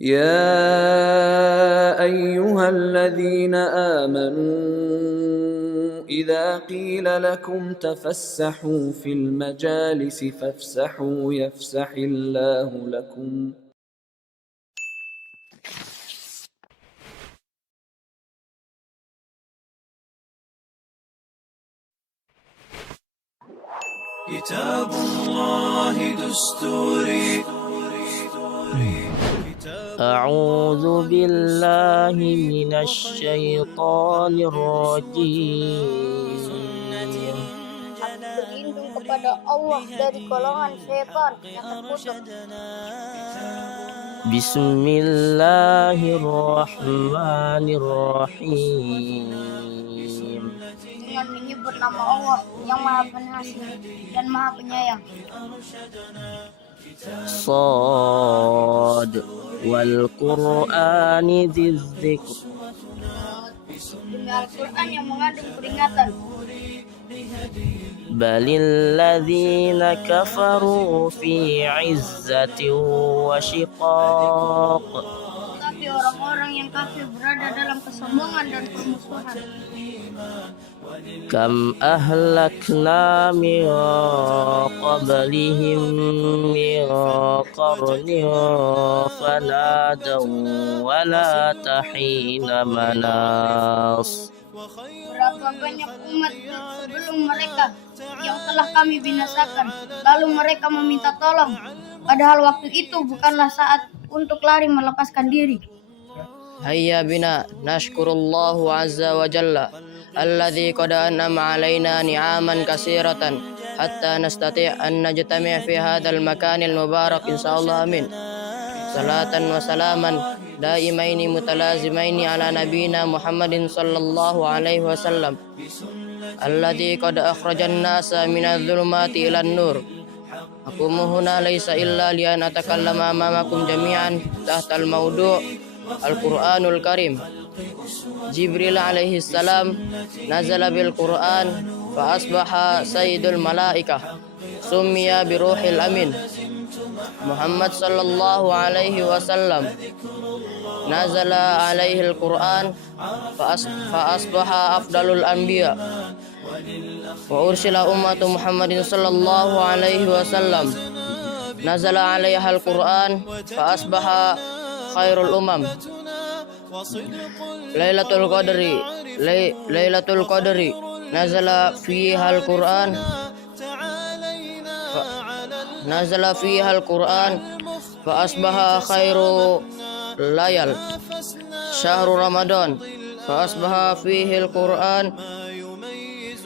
يا أيها الذين آمنوا إذا قيل لكم تفسحوا في المجالس فافسحوا يفسح الله لكم. كتاب الله دستوري. أعوذ بالله من الشيطان الرجيم. Aku berlindung kepada Allah dari golongan setan yang terkutuk. Bismillahirrahmanirrahim. Dengan menyebut nama Allah yang Maha Pengasih dan Maha Penyayang. Shad wal Qur'ani dzidzikr. Demi Al-Quran yang mengandung peringatan. Balil ladzina kafaru fi 'izzatin wa shiqaq. Tetapi orang-orang yang kafir berada dalam kesombongan dan permusuhan. Kam ahlakna min qablihim min qarnin fanadaw wala tahina manas. Berapa banyak umat sebelum mereka yang telah kami binasakan, lalu mereka meminta tolong, padahal waktu itu bukanlah saat untuk lari melepaskan diri. Hayya bina nashkurullahu azza wa jalla alladzi qad an'ama alaina ni'aman katsiratan hatta nastati' an najtami' fi hadzal makanil mubarak insyaallah amin. Salatan wa salaman daimaini mutalazimaini ala nabina Muhammadin sallallahu alaihi wasallam alladzi qad akhrajan nasa minadh dhulumati ilan nur. Aqumu huna laisa illa li an atakallama amamakum jami'an tahtal mawdu' Al-Quranul Karim. Jibril alaihi salam nazala bil Quran fa asbaha sayyidul malaikah summiya bi ruhil amin. Muhammad sallallahu alaihi wasallam nazala alaihi al-Quran fa asbaha afdalul anbiya wa ursila ummatu Muhammadin sallallahu alaihi wasallam nazala alaiha al-Quran fa asbaha khairul umam. Lailatul Qadri nazala fiha al-Quran fa asbaha khairu layal. Syahrul Ramadan fa asbaha fihi al-Quran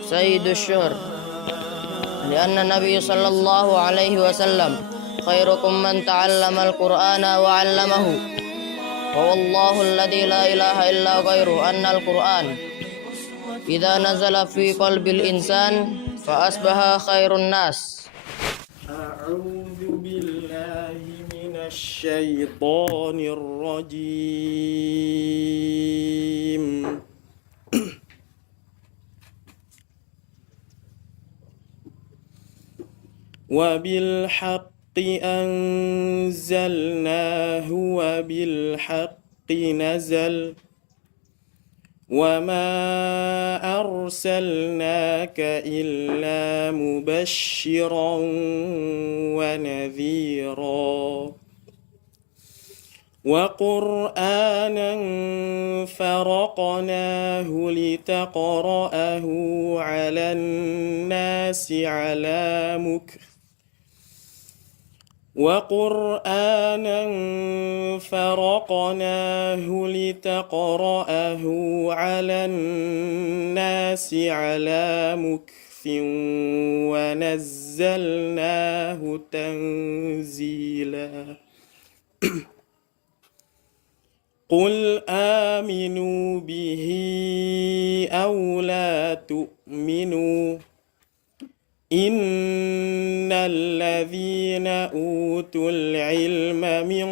sayyidus syuhr. Lianna Nabi sallallahu alaihi wasallam khairukum man ta'allama al-Qur'ana wa 'allamahu. Wallahu alladzi la ilaha illa ghairu annal Qur'an idza nazala fi qalbil insan fa asbaha khairun nas. A'udzu billahi minasy syaithanir rajim. Wa bil haqqi anzalnahu wa bil haqqi nazal wa ma arsalnaka illa mubasysyiran wa nadhira wa qur'anan faraqnahu litaqra'ahu 'alan nasi 'ala mukth وقرآنا فرقناه لتقرأه على الناس على مكث ونزلناه تنزيلا قل آمنوا به أو لا تؤمنوا إن الذين أوتوا العلم من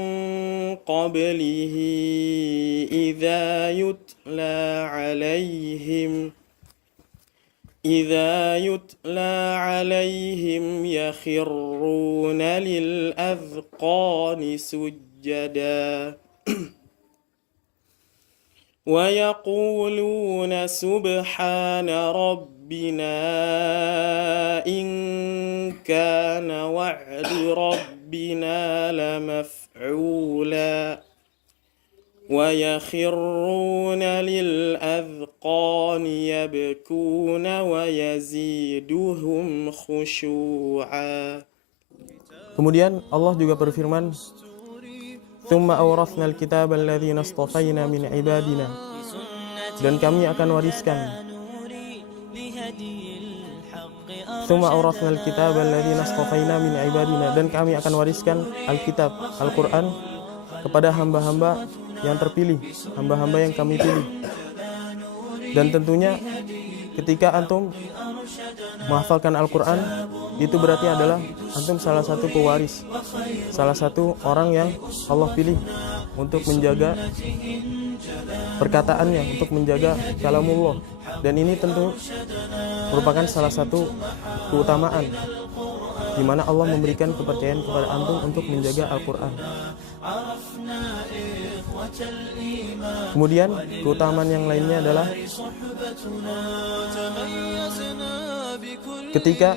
قبله إذا يتلى عليهم يخرون للأذقان سجدا سجدا ويقولون سبحان ربنا إن كان وعد ربنا لمفعولا ويخرون للأذقان يبكون ويزيدهم خشوعا. Kemudian Allah juga berfirman, "Tsumma awrathna al-kitaba alladhina istafayna min ibadina." Dan kami akan wariskan. "Tsumma awrathna al-kitaba alladhina istafayna min ibadina." Dan kami akan wariskan Alkitab, Al-Qur'an kepada hamba-hamba yang terpilih, hamba-hamba yang kami pilih. Dan tentunya ketika antum menghafalkan Al-Qur'an, itu berarti adalah antum salah satu pewaris, salah satu orang yang Allah pilih untuk menjaga perkataannya, untuk menjaga kalamullah. Dan ini tentu merupakan salah satu keutamaan di mana Allah memberikan kepercayaan kepada antum untuk menjaga Al-Qur'an. Kemudian keutamaan yang lainnya adalah ketika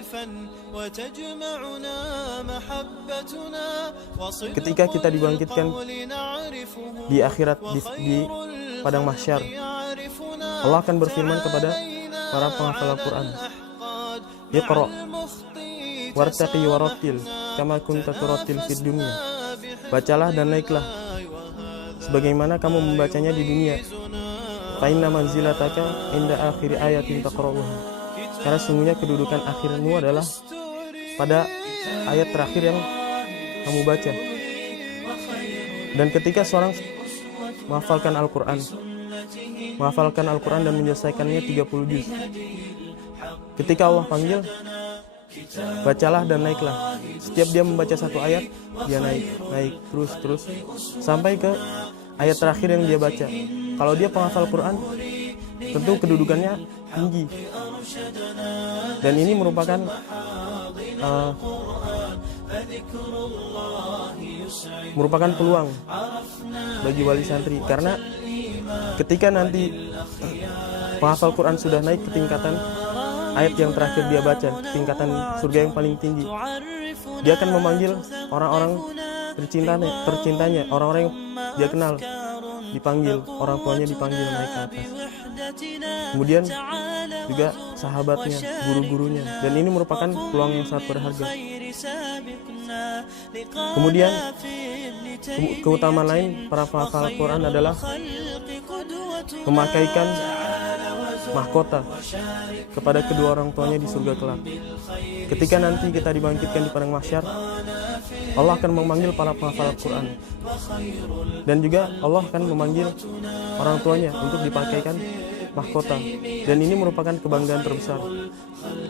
kita dibangkitkan di akhirat, di padang mahsyar, Allah akan berfirman kepada para penghafal Al-Qur'an, "Iqra wartaqi warattil kama kunta turattil fid dunya." Bacalah dan naiklah sebagaimana kamu membacanya di dunia. Fa inna manzilataka inda akhir ayatin taqra'uha. Karena sungguhnya kedudukan akhirmu adalah pada ayat terakhir yang kamu baca. Dan ketika seorang menghafalkan Al-Qur'an dan menyelesaikannya 30 juz, ketika Allah panggil, bacalah dan naiklah. Setiap dia membaca satu ayat, dia naik terus sampai ke ayat terakhir yang dia baca. Kalau dia penghafal Quran, tentu kedudukannya tinggi. Dan ini merupakan peluang bagi wali santri, karena ketika nanti penghafal Quran sudah naik ke tingkatan ayat yang terakhir dia baca, tingkatan surga yang paling tinggi, dia akan memanggil orang-orang tercintanya, orang-orang yang dia kenal, dipanggil, orang tuanya dipanggil naik ke atas. Kemudian juga sahabatnya, guru-gurunya, dan ini merupakan peluang yang sangat berharga. Kemudian keutamaan lain para penghafal Quran adalah memakaikan mahkota kepada kedua orang tuanya di surga kelak. Ketika nanti kita dibangkitkan di padang mahsyar, Allah akan memanggil para penghafal Quran, dan juga Allah akan memanggil orang tuanya untuk dipakaikan mahkota. Dan ini merupakan kebanggaan terbesar,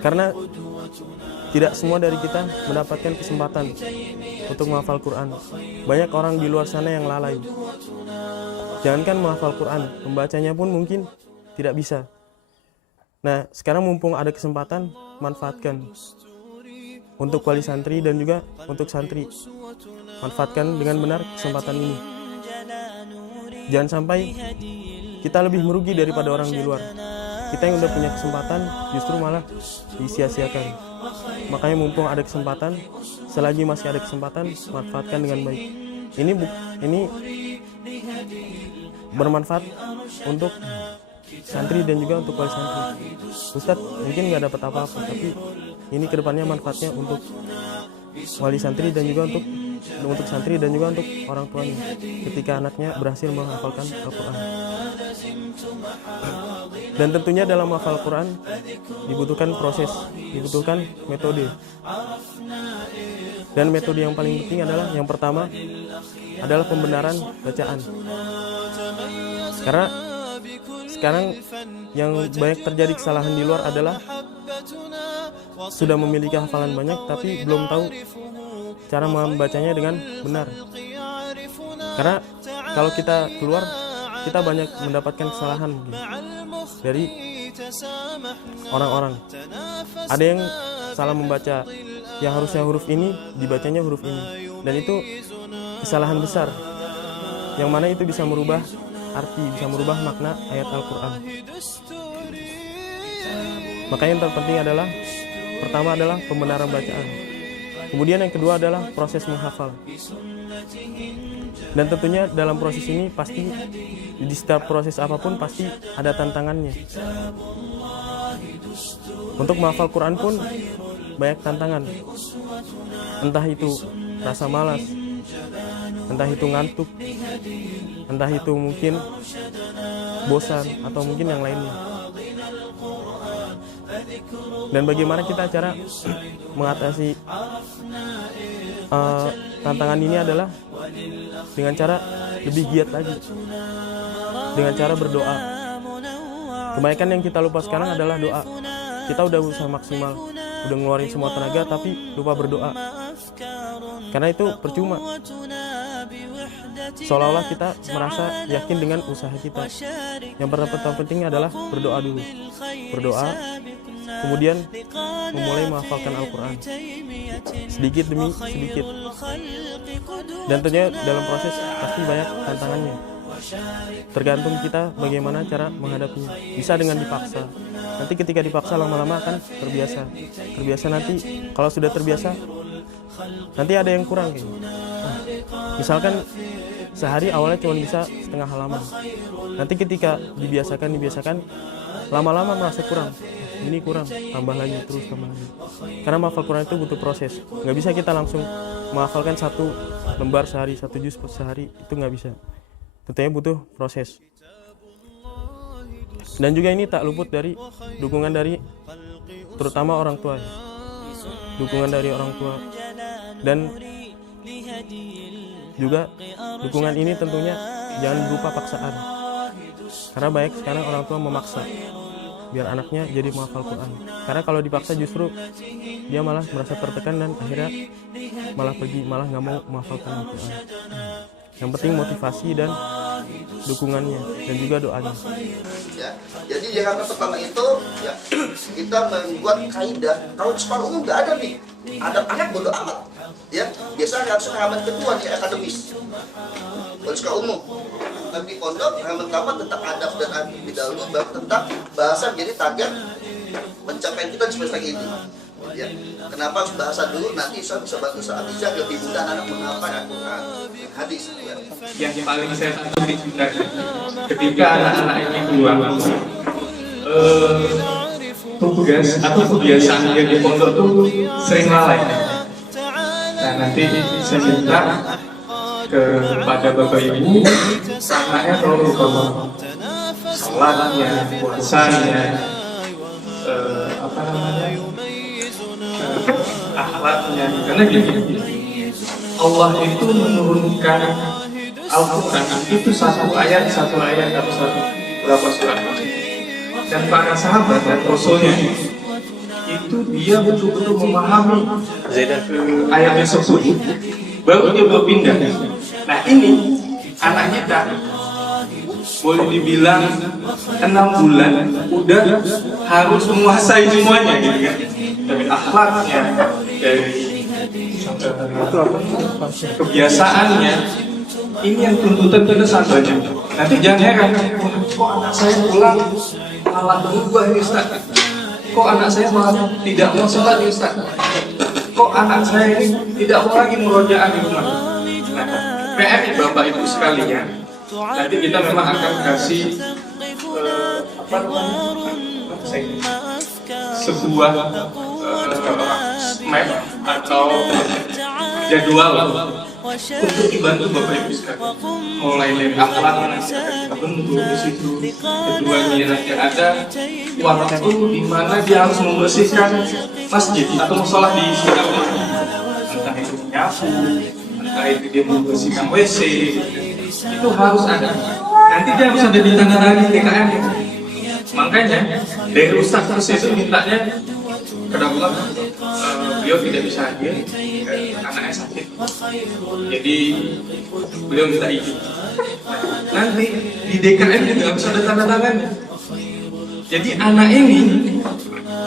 karena tidak semua dari kita mendapatkan kesempatan untuk menghafal Quran. Banyak orang di luar sana yang lalai. Jangankan menghafal Quran, membacanya pun mungkin tidak bisa. Nah, sekarang mumpung ada kesempatan, manfaatkan untuk wali santri dan juga untuk santri. Manfaatkan dengan benar kesempatan ini. Jangan sampai kita lebih merugi daripada orang di luar. Kita yang udah punya kesempatan justru malah disia-siakan. Makanya mumpung ada kesempatan, selagi masih ada kesempatan, manfaatkan dengan baik. Ini bermanfaat untuk santri dan juga untuk wali santri. Ustadz mungkin nggak dapat apa-apa, tapi ini kedepannya manfaatnya untuk wali santri dan juga untuk santri dan juga untuk orang tuanya ketika anaknya berhasil menghafalkan Al-Quran. Dan tentunya dalam menghafal Al-Quran dibutuhkan proses, dibutuhkan metode. Dan metode yang paling penting adalah yang pertama adalah pembenaran bacaan. Karena sekarang yang banyak terjadi kesalahan di luar adalah sudah memiliki hafalan banyak tapi belum tahu cara membacanya dengan benar. Karena kalau kita keluar, kita banyak mendapatkan kesalahan dari orang-orang. Ada yang salah membaca, yang harusnya huruf ini dibacanya huruf ini, dan itu kesalahan besar, yang mana itu bisa merubah arti, bisa merubah makna ayat Al-Quran. Makanya yang terpenting adalah, pertama adalah pembenaran bacaan, kemudian yang kedua adalah proses menghafal. Dan tentunya dalam proses ini pasti, di setiap proses apapun pasti ada tantangannya. Untuk menghafal Quran pun banyak tantangan, entah itu rasa malas, entah itu ngantuk, entah itu mungkin bosan, atau mungkin yang lainnya. Dan bagaimana kita cara mengatasi tantangan ini adalah dengan cara lebih giat lagi, dengan cara berdoa. Kebanyakan yang kita lupa sekarang adalah doa. Kita udah berusaha maksimal, udah ngeluarin semua tenaga, tapi lupa berdoa. Karena itu percuma. Seolah-olah kita merasa yakin dengan usaha kita. Yang penting adalah berdoa dulu. Berdoa, kemudian memulai menghafalkan Al-Quran sedikit demi sedikit. Dan tentunya dalam proses pasti banyak tantangannya. Tergantung kita bagaimana cara menghadapinya. Bisa dengan dipaksa. Nanti ketika dipaksa lama-lama akan terbiasa. Terbiasa nanti, kalau sudah terbiasa, nanti ada yang kurang gitu. Misalkan sehari awalnya cuma bisa setengah halaman. Nanti ketika dibiasakan, lama-lama merasa kurang. Ini kurang, tambah lagi, terus tambah lagi. Karena menghafal Quran itu butuh proses. Nggak bisa kita langsung menghafalkan 1 lembar sehari, 1 juz sehari, itu nggak bisa. Tentunya butuh proses. Dan juga ini tak luput dari dukungan dari terutama orang tua. Dukungan dari orang tua. Dan juga dukungan ini tentunya jangan berupa paksaan. Karena banyak sekarang orang tua memaksa biar anaknya jadi menghafal Quran. Karena kalau dipaksa justru dia malah merasa tertekan dan akhirnya malah pergi, malah nggak mau menghafalkan Al-Quran. Yang penting motivasi dan dukungannya dan juga doanya. Ya, jadi di halaman pertama itu ya, kita membuat kaidah. Kalau di sekolah umum nggak ada nih, ada anak bodo amat. Ya, biasanya langsung halaman kedua nih akademis. Kalau di sekolah umum, tapi pondok halaman pertama tentang adab dan adab dahulu, baru tentang bahasa. Jadi target pencapaian kita di semester ini. Ya, kenapa harus bahasa dulu? Nanti saya bisa bantu saat bisa lebih mudah anak menghafal Al-Quran, hadis. Ya. Yang paling saya takuti sebenarnya ketika anak-anak ini keluar tugas atau kebiasaan yang di pondok itu sering lalai. Nah, nanti saya minta kepada bapak ibu anaknya kalau lupa sholatnya, puasanya, akhlaknya. Karena gini, Allah itu menurunkan Al-Quran itu satu ayat atau berapa surat. Dan para sahabat dan rasulnya itu dia betul-betul memahami ayat tersebut, baru dia berpindah. Nah ini anak kita boleh dibilang 6 bulan udah harus menguasai semuanya gitu kan. Dari akhlaknya, dari kebiasaannya, ini yang tuntutan kita sampainya. Nanti jangan heran, kok anak saya pulang malah berubah nih Ustaz? Kok anak saya malah tidak mau sholat nih Ustaz? Kok anak saya ini tidak mau lagi murojaah di rumah? Nah, PR Bapak Ibu sekalian, nanti kita memang akan kasih sebuah map atau jadwal untuk dibantu Bapak Ibu sekalian, mulai dari akhlak nanti kita bentuk di situ. Keduanya nanti ada waktu di mana dia harus membersihkan masjid atau musola di sekitarnya, entah itu nyapu, entah itu dia membersihkan WC, itu harus ada. Nanti dia harus ada di tanda-tanda DKM. Makanya dari Ustaz terus itu mintanya kedahuluan beliau tidak bisa hadir, anaknya sakit, jadi beliau minta izin. Nanti di DKM juga harus ada tanda tangannya. Jadi anak ini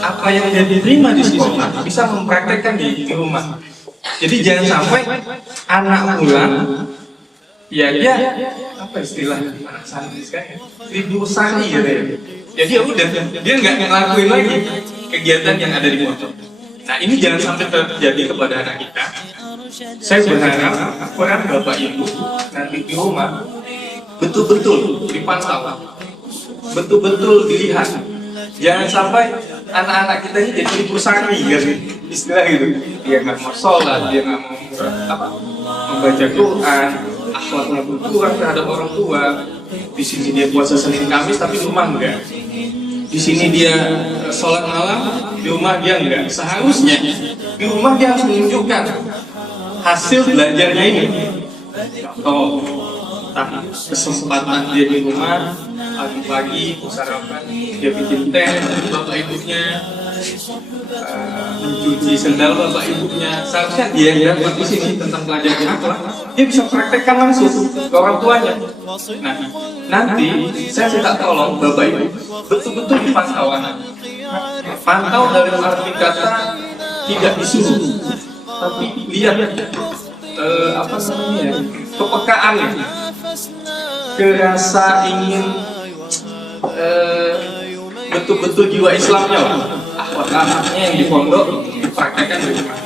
apa yang dia diterima di sekolah bisa mempraktekkan di rumah. Jadi jangan sampai anak pulang, ya dia apa istilah anak santri sekarang? Ribu sani gitu ya. Jadi ya udah, dia nggak ngelakuin lagi kegiatan yang ada di pondok. Nah ini jangan sampai terjadi kepada anak kita. Saya berharap peran bapak ibu nanti di rumah betul-betul dipantau, betul-betul dilihat. Jangan sampai anak-anak kita ini jadi ribu sani gitu, istilah gitu. Dia nggak mau sholat, dia nggak mau membaca Quran, akhlaknya berkurang terhadap orang tua. Di sini dia puasa Senin Kamis tapi di rumah enggak. Di sini dia sholat malam, di rumah dia enggak. Seharusnya di rumah dia harus menunjukkan hasil belajarnya ini. Oh, kesempatan dia di rumah pagi-pagi sarapan, dia bikin teh untuk bapak ibunya, mencuci sendal bapak ibunya. Seharusnya dia yang dapat di sini tentang pelajaran akhlak, dia bisa praktekkan langsung ke orang tuanya. Nah, nanti saya minta tolong bapak ibu betul-betul dipantau anak. Pantau dari arti kata tidak disuruh, tapi lihat apa namanya, kepekaannya, kerasa ingin betul-betul jiwa Islamnya lah, akhlak-akhlaknya yang di pondok dipraktekkan di rumah.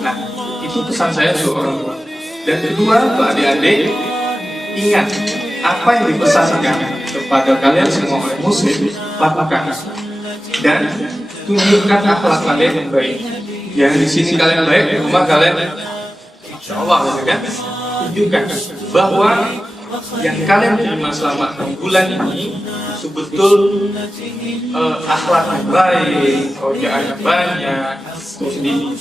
Nah, itu pesan saya untuk orang tua. Dan kedua, untuk adik-adik, ingat apa yang dipesankan kepada kalian semua oleh Muslim, lakukan dan tunjukkan akhlak kalian yang baik. Yang di sini kalian baik, di rumah kalian, insya Allah, kan? Tunjukkan bahwa yang kalian terima selama 6 bulan ini betul akhlaknya baik, rojaannya banyak, terus di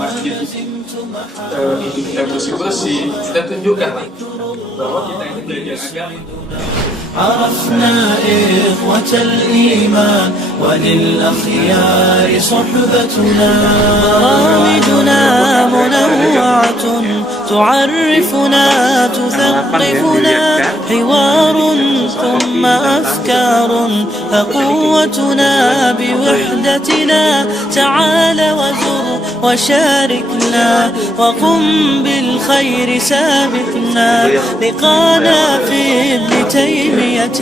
masjid itu kita bersih-bersih, kita tunjukkan bahwa kita ini belajar agama. عرفنا إخوة الإيمان وللأخيار صحبتنا برامجنا منوعة تعرفنا تثقفنا حوار ثم أفكار فقوتنا بوحدتنا تعال وزر وشاركنا وقم بالخير سابقنا لقانا في ابن تيمية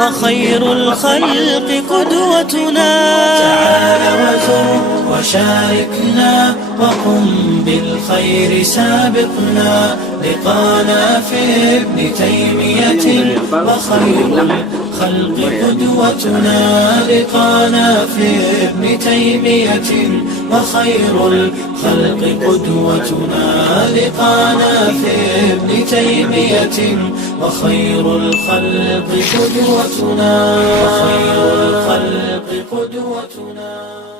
وخير الخلق قدوتنا تعال وزر وشاركنا وقم بالخير سابقنا لقانا في ابن تيمية وخير الخلق قدوتنا لقانا في ابن تيمية وخير الخلق قدوتنا لقانا في ابن تيمية وخير الخلق قدوتنا وخير الخلق قدوتنا.